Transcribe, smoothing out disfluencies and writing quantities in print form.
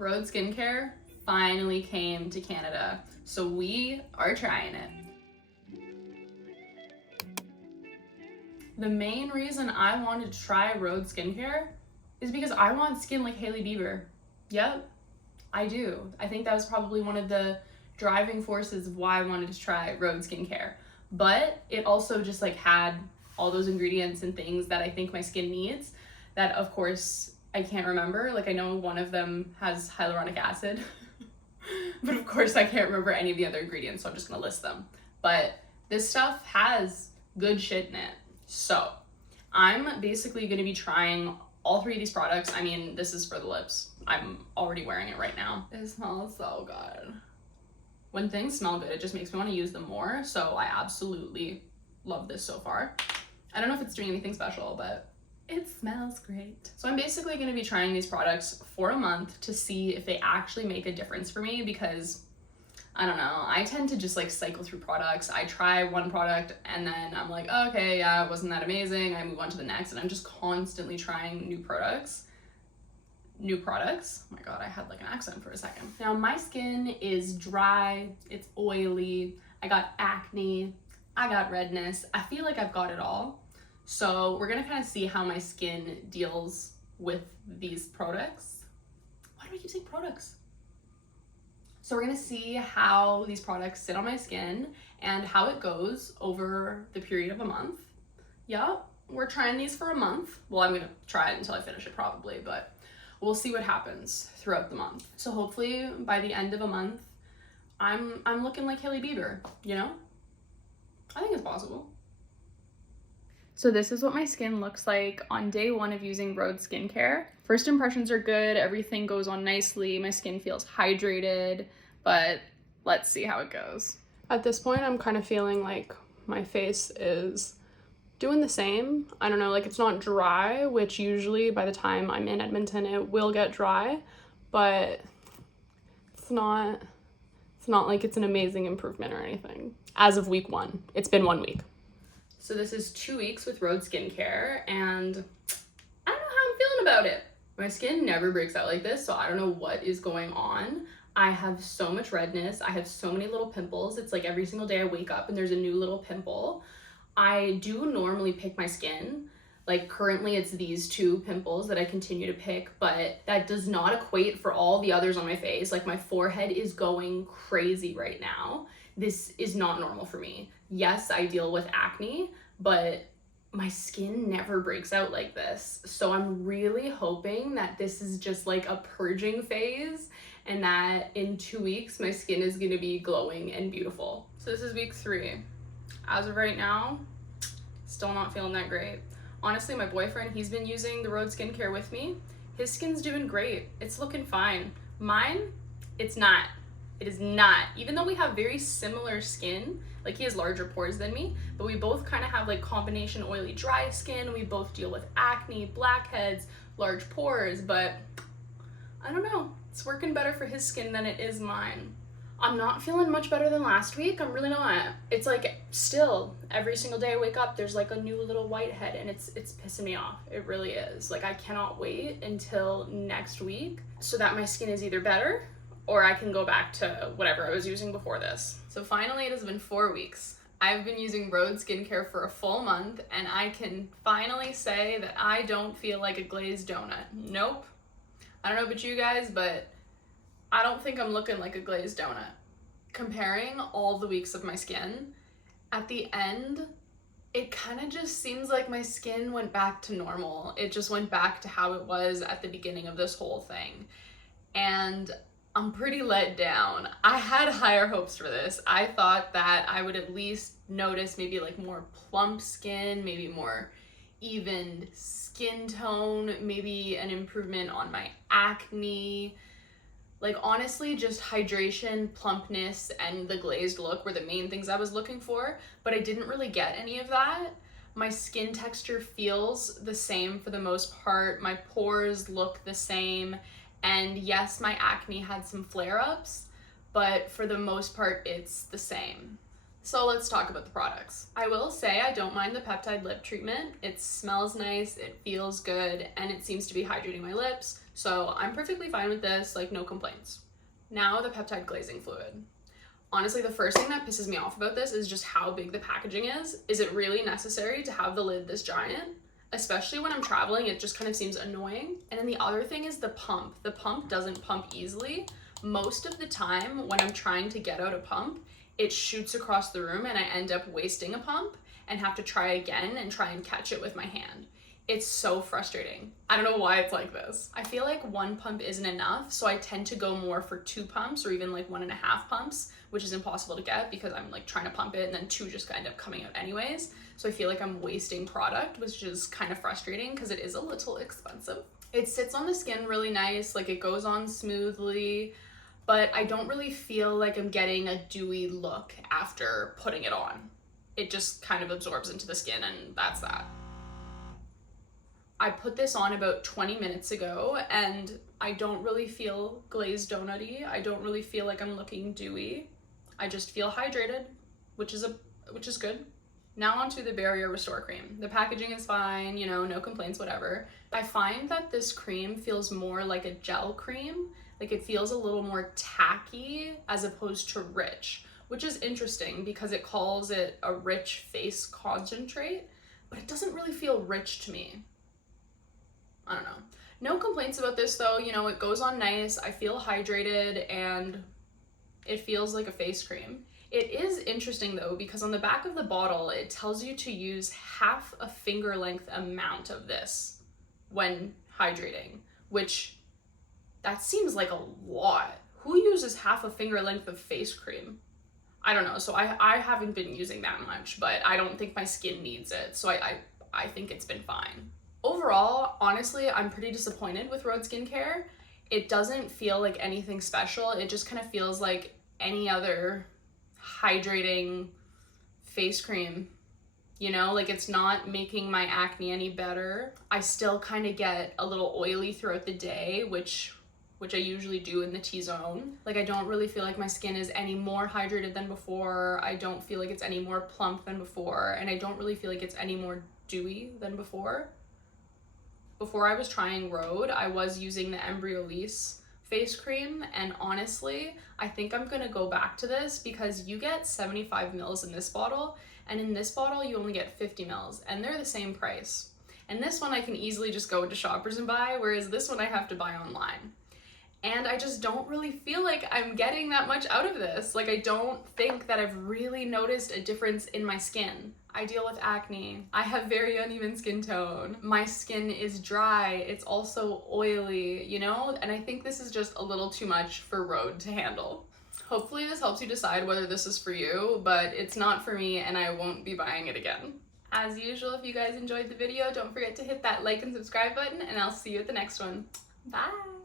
Rhode Skincare finally came to Canada, so we are trying it. The main reason I wanted to try Rhode Skincare is because I want skin like Hailey Bieber. Yep, I do. I think that was probably one of the driving forces of why I wanted to try Rhode Skincare. But it also just like had all those ingredients and things that I think my skin needs that of course I can't remember. Like I know one of them has hyaluronic acid, but of course I can't remember any of the other ingredients, so I'm just gonna list them. But this stuff has good shit in it. So I'm basically gonna be trying all three of these products. I mean, this is for the lips. I'm already wearing it right now. It smells so good. When things smell good, it just makes me want to use them more. So I absolutely love this so far. I don't know if it's doing anything special, but it smells great. So I'm basically going to be trying these products for a month to see if they actually make a difference for me, because I don't know, I tend to just like cycle through products. I try one product and then I'm like, oh, okay, yeah, it wasn't that amazing. I move on to the next, and I'm just constantly trying new products. Oh my god, I had like an accent for a second. Now my skin is dry, it's oily, I got acne, I got redness. I feel like I've got it all. So we're gonna kind of see how my skin deals with these products. Why do I keep saying products? So we're gonna see how these products sit on my skin and how it goes over the period of a month. Yeah, we're trying these for a month. Well, I'm gonna try it until I finish it probably, but we'll see what happens throughout the month. So hopefully by the end of a month, I'm looking like Hailey Bieber, you know? I think it's possible. So this is what my skin looks like on day one of using Rhode Skincare. First impressions are good, everything goes on nicely, my skin feels hydrated, but let's see how it goes. At this point, I'm kind of feeling like my face is doing the same. I don't know, like it's not dry, which usually by the time I'm in Edmonton, it will get dry, but it's not like it's an amazing improvement or anything. As of week 1, it's been 1 week. So this is 2 weeks with Rhode Skincare, and I don't know how I'm feeling about it. My skin never breaks out like this, so I don't know what is going on. I have so much redness. I have so many little pimples. It's like every single day I wake up and there's a new little pimple. I do normally pick my skin. Like currently it's these 2 pimples that I continue to pick, but that does not equate for all the others on my face. Like my forehead is going crazy right now. This is not normal for me. Yes, I deal with acne, but my skin never breaks out like this. So I'm really hoping that this is just like a purging phase and that in 2 weeks my skin is gonna be glowing and beautiful. So this is week 3. As of right now, still not feeling that great. Honestly, my boyfriend, he's been using the Rhode Skincare with me. His skin's doing great. It's looking fine. Mine, it's not. It is not. Even though we have very similar skin, like he has larger pores than me, but we both kind of have like combination oily dry skin. We both deal with acne, blackheads, large pores, but I don't know. It's working better for his skin than it is mine. I'm not feeling much better than last week. I'm really not. It's like still every single day I wake up, there's like a new little whitehead, and it's pissing me off. It really is. Like I cannot wait until next week so that my skin is either better or I can go back to whatever I was using before this. So finally, it has been 4 weeks. I've been using Rhode Skincare for a full month, and I can finally say that I don't feel like a glazed donut. Nope. I don't know about you guys, but I don't think I'm looking like a glazed donut. Comparing all the weeks of my skin, at the end, it kind of just seems like my skin went back to normal. It just went back to how it was at the beginning of this whole thing. And I'm pretty let down. I had higher hopes for this. I thought that I would at least notice maybe like more plump skin, maybe more even skin tone, maybe an improvement on my acne. Like honestly, just hydration, plumpness, and the glazed look were the main things I was looking for, but I didn't really get any of that. My skin texture feels the same for the most part. My pores look the same. And yes, my acne had some flare-ups, but for the most part, it's the same. So let's talk about the products. I will say I don't mind the peptide lip treatment. It smells nice, it feels good, and it seems to be hydrating my lips. So I'm perfectly fine with this, like no complaints. Now the peptide glazing fluid. Honestly, the first thing that pisses me off about this is just how big the packaging is. Is it really necessary to have the lid this giant? Especially when I'm traveling, it just kind of seems annoying. And then the other thing is the pump. The pump doesn't pump easily. Most of the time when I'm trying to get out a pump, it shoots across the room and I end up wasting a pump and have to try again and try and catch it with my hand. It's so frustrating. I don't know why it's like this. I feel like one pump isn't enough, so I tend to go more for 2 pumps or even like 1.5 pumps, which is impossible to get because I'm like trying to pump it and then 2 just end up coming out anyways. So I feel like I'm wasting product, which is kind of frustrating because it is a little expensive. It sits on the skin really nice, like it goes on smoothly, but I don't really feel like I'm getting a dewy look after putting it on. It just kind of absorbs into the skin and that's that. I put this on about 20 minutes ago and I don't really feel glazed donut-y. I don't really feel like I'm looking dewy. I just feel hydrated, which is good. Now onto the Barrier Restore Cream. The packaging is fine, you know, no complaints, whatever. I find that this cream feels more like a gel cream. Like it feels a little more tacky as opposed to rich, which is interesting because it calls it a rich face concentrate, but it doesn't really feel rich to me. I don't know. No complaints about this though, you know, it goes on nice, I feel hydrated, and it feels like a face cream. It is interesting though, because on the back of the bottle, it tells you to use half a finger length amount of this when hydrating, which that seems like a lot. Who uses half a finger length of face cream? I don't know, so I haven't been using that much, but I don't think my skin needs it, so I think it's been fine. Overall, honestly, I'm pretty disappointed with Rhode Skincare. It doesn't feel like anything special. It just kind of feels like any other hydrating face cream. You know, like it's not making my acne any better. I still kind of get a little oily throughout the day, which I usually do in the T-zone. Like I don't really feel like my skin is any more hydrated than before. I don't feel like it's any more plump than before. And I don't really feel like it's any more dewy than before. Before I was trying Rhode, I was using the Embryolisse face cream, and honestly, I think I'm gonna go back to this because you get 75 mils in this bottle, and in this bottle you only get 50 mils, and they're the same price. And this one I can easily just go into Shoppers and buy, whereas this one I have to buy online. And I just don't really feel like I'm getting that much out of this. Like I don't think that I've really noticed a difference in my skin. I deal with acne. I have very uneven skin tone. My skin is dry. It's also oily, you know? And I think this is just a little too much for Rhode to handle. Hopefully this helps you decide whether this is for you, but it's not for me and I won't be buying it again. As usual, if you guys enjoyed the video, don't forget to hit that like and subscribe button, and I'll see you at the next one. Bye!